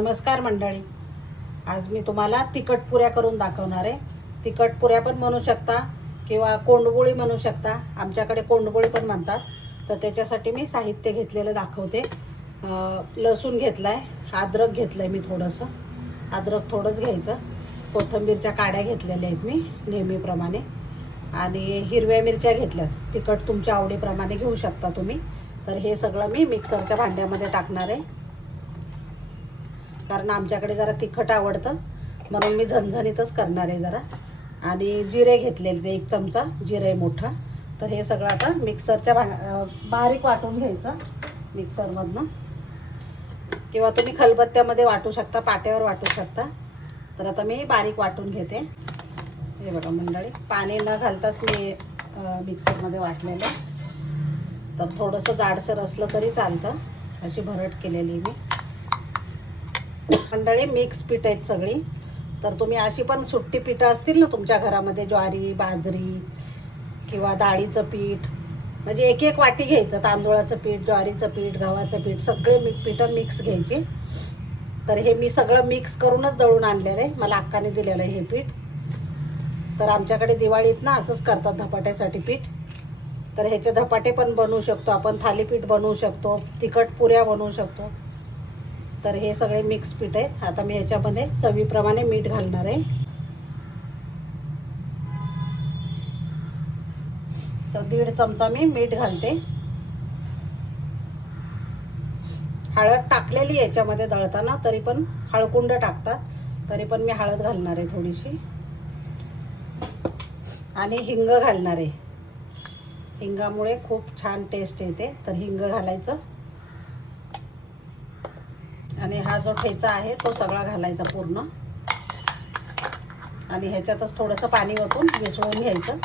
नमस्कार मंडळी. आज मी तुम्हाला तिखट पुऱ्या करून दाखवणार आहे. तिखट पुऱ्या पण म्हणू शकता किंवा कोंडबोळी म्हणू शकता. आमच्याकडे कोंडबोळी पण म्हणतात. तर त्याच्यासाठी मी साहित्य घेतलेलं दाखवते. लसूण घेतला आहे अद्रक घेतलं आहे मी थोडंसं. अद्रक थोडंच घ्यायचं. कोथिंबीरच्या काड्या घेतलेल्या आहेत मी नेहमीप्रमाणे. आणि हिरव्या मिरच्या घेतल्या. तिखट तुमच्या आवडीप्रमाणे घेऊ शकता तुम्ही. तर हे सगळं मी मिक्सरच्या भांड्यामध्ये टाकणार आहे. कारण आमच्याकडे जरा तिखट आवडतं. म्हणून मी झणझणीतच करणार आहे जरा. आणि जिरे घेतलेले ते एक चमचा जिरे मोठा. तर हे सगळं आता मिक्सरच्या भा बारीक वाटून घ्यायचं मिक्सरमधनं. किंवा तुम्ही खलबत्त्यामध्ये वाटू शकता पाट्यावर वाटू शकता. तर आता मी बारीक वाटून घेते. हे बघा मंडळी पाणी न घालताच मी मिक्सरमध्ये वाटलेलं तर थोडंसं जाडसर असलं तरी चालतं. अशी भरट केलेली मी. मंडळी मिक्स पीठ आहेत सगळी. तर तुम्ही अशी पण सुट्टी पिठं असतील ना तुमच्या घरामध्ये ज्वारी बाजरी किंवा डाळीचं पीठ. म्हणजे एक एक वाटी घ्यायचं तांदूळाचं पीठ ज्वारीचं पीठ गव्हाचं पीठ सगळे मी पिठं मिक्स घ्यायची. तर हे मी सगळं मिक्स करूनच दळून आणलेलं आहे. मला अक्काने दिलेलं आहे हे पीठ. तर आमच्याकडे दिवाळीत ना असंच करतात धपाट्यासाठी पीठ. तर ह्याचे धपाटे पण बनवू शकतो आपण थालीपीठ बनवू शकतो तिखट पुऱ्या बनवू शकतो. तर हे सगळे मिक्स पीठ आहे आता मी ह्याच्यामध्ये चवीप्रमाणे मीठ घालणार आहे. तर दीड चमचा मी मीठ घालते. हळद टाकलेली याच्यामध्ये दळताना तरी पण हळकुंड टाकतात. तरी पण मी हळद घालणार आहे थोडीशी. आणि हिंग घालणार आहे. हिंगामुळे खूप छान टेस्ट येते. तर हिंग घालायचं. आणि हा जो ठेचा आहे तो सगळा घालायचा पूर्ण. आणि ह्याच्यातच थोडंसं पाणी ओतून मिसळून घ्यायचं.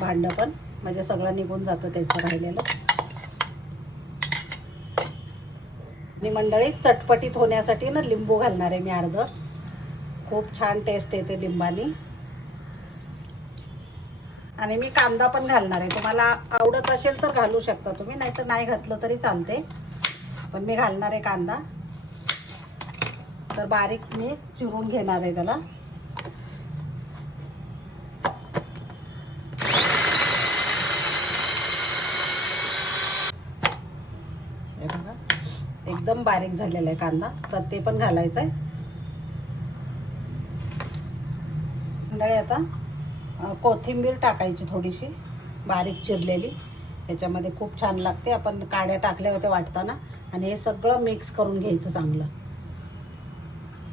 भांडं पण. म्हणजे सगळं निघून जातं त्याचं राहिलेलं. आणि मंडळी चटपटीत होण्यासाठी ना लिंबू घालणार आहे मी अर्ध. खूप छान टेस्ट येते लिंबानी. आणि मी कांदा पण घालणार आहे. तुम्हाला आवडत असेल तर घालू शकता तुम्ही नाहीतर नाही घातलं तरी चालते. पण मी घालणार आहे कांदा. तर बारीक मी चिरून घेणार आहे त्याला. हे बघा एकदम बारीक झालेला आहे कांदा तर ते पण घालायचं आहे मंडळी आता कोथिंबीर टाकायची थोडीशी बारीक चिरलेली. याच्यामध्ये खूप छान लागते आपण काड्या टाकल्या होत्या वाटताना. आणि हे सगळं मिक्स करून घ्यायचं चांगलं.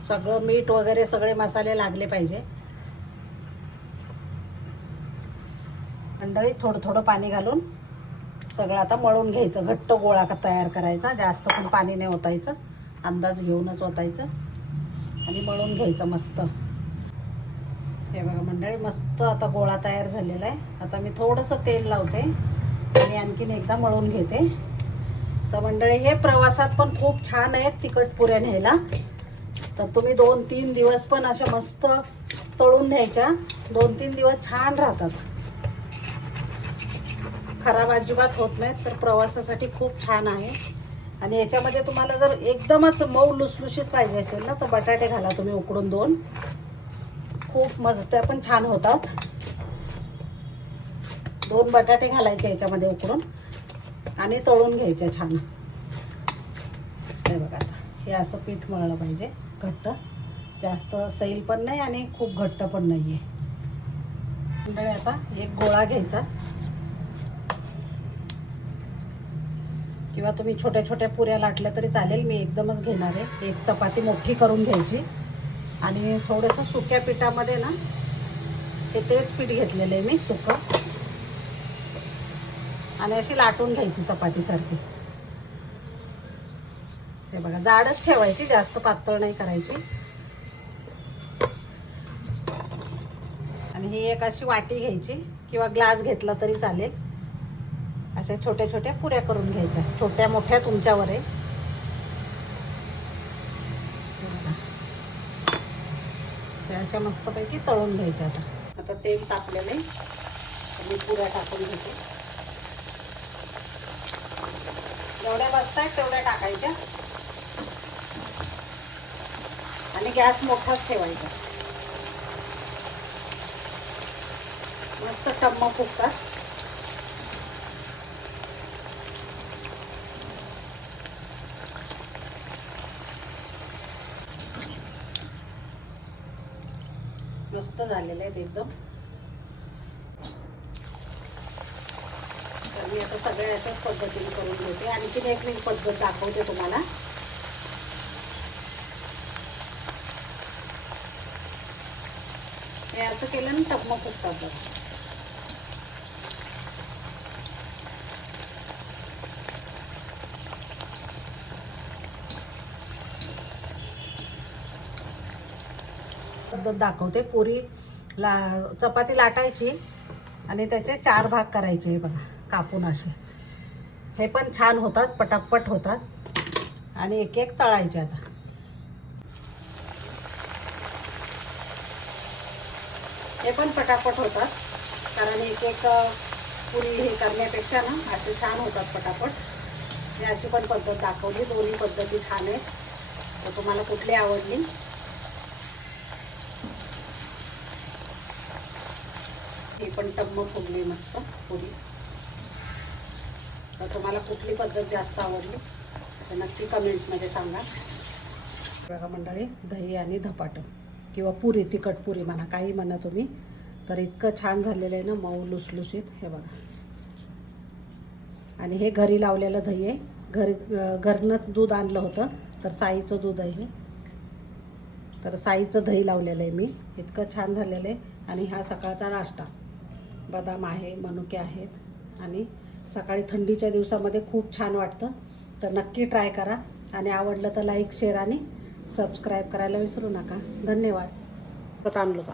सगळं मीठ वगैरे सगळे मसाले लागले पाहिजे. मंडळी थोडं थोडं पाणी घालून सगळं आता मळून घ्यायचं. घट्ट गोळा तयार करायचा. जास्त पण पाणी नाही ओतायचं. अंदाज घेऊनच ओतायचं. आणि मळून घ्यायचं मस्त. हे बघा मंडळी मस्त आता गोळा तयार झालेला आहे. आता मी थोडंसं तेल लावते आणि आणखीन एकदा मळून घेते. तर मंडळी हे प्रवासात पण खूप छान आहेत तिखट पुऱ्या न्यायला. तर तुम्ही दोन तीन दिवस पण अशा मस्त तळून न्यायच्या. दोन तीन दिवस छान राहतात. खराब अजिबात होत नाहीत तर प्रवासासाठी खूप छान आहे. आणि याच्यामध्ये तुम्हाला जर एकदमच मऊ लुसलुशीत पाहिजे असेल ना तर बटाटे घाला तुम्ही उकडून दोन. खूप मस्त त्या पण छान होतात. दोन बटाटे घालायचे याच्यामध्ये उकडून आणि तळून घ्यायचे छान. हे बघा आता हे असं पीठ मळलं पाहिजे. घट्ट. जास्त सैल पण नाही आणि खूप घट्ट पण नाही आहे मंडळी आता एक गोळा घ्यायचा. किंवा तुम्ही छोट्या छोट्या पुऱ्या लाटल्या तरी चालेल मी एकदमच घेणार आहे. एक चपाती मोठी करून घ्यायची. आणि थोडंसं सुक्या पिठामध्ये ना हे तेच पीठ घेतलेलं आहे मी सुकं. आणि अशी लाटून घ्यायची चपातीसारखी. हे बघा जाडच ठेवायची जास्त पातळ नाही करायची. आणि ही एक अशी वाटी घ्यायची किंवा ग्लास घेतला तरी चालेल. अशा छोट्या छोट्या पुऱ्या करून घ्यायच्या. छोट्या मोठ्या तुमच्यावर आहे. त्या अशा मस्तपैकी तळून घ्यायच्या आता. आता तेल तापलेलं आहे. मी पुऱ्या टाकून घेते. जेवढ्या बसतायत तेवढ्या टाकायच्या. आणि गॅस मोठाच ठेवायचा. मस्त टम्म फुगतात मस्त झालेले आहेत एकदम. मी आता सगळ्या अशाच पद्धतीने करून घेते. आणखीन एक मी पद्धत दाखवते तुम्हाला. हे असं केलं ना टकमक फुगतात बघ पद्धत दाखवते. पुरी ला चपाती लाटायची आणि त्याचे चार भाग करायचे बघा कापून असे. हे पण छान होतात पटापट होतात. आणि एक एक तळायचे आता. हे पण पटापट होतात. कारण एक एक पुरी हे करण्यापेक्षा ना असे छान होतात पटापट. मी अशी पण पद्धत दाखवली दोन्ही पद्धती छान आहेत. तर तुम्हाला कुठली आवडली? ही पण टम्म फुगली मस्त पुरी. तर तुम्हाला कुठली पद्धत जास्त आवडली? तर नक्की कमेंट्समध्ये सांगा. बघा मंडळी दही आणि धपाटं. किंवा पुरी तिखट पुरी म्हणा काही म्हणा तुम्ही. तर इतकं छान झालेलं आहे ना मऊ लुसलुशीत. हे बघा. आणि हे घरी लावलेलं दही आहे. घरी घरनंच दूध आणलं होतं तर साईचं दूध आहे हे. तर साईचं दही लावलेलं आहे मी. इतकं छान झालेलं आहे. आणि हा सकाळचा नाश्ता. बदाम आहे मनुके आहेत. आणि सकाळी थंडीच्या दिवसामध्ये खूप छान वाटतं. तर नक्की ट्राय करा. आणि आवडलं तर लाईक शेअर आणि सबस्क्राईब करायला विसरू नका. धन्यवाद. आणलं का?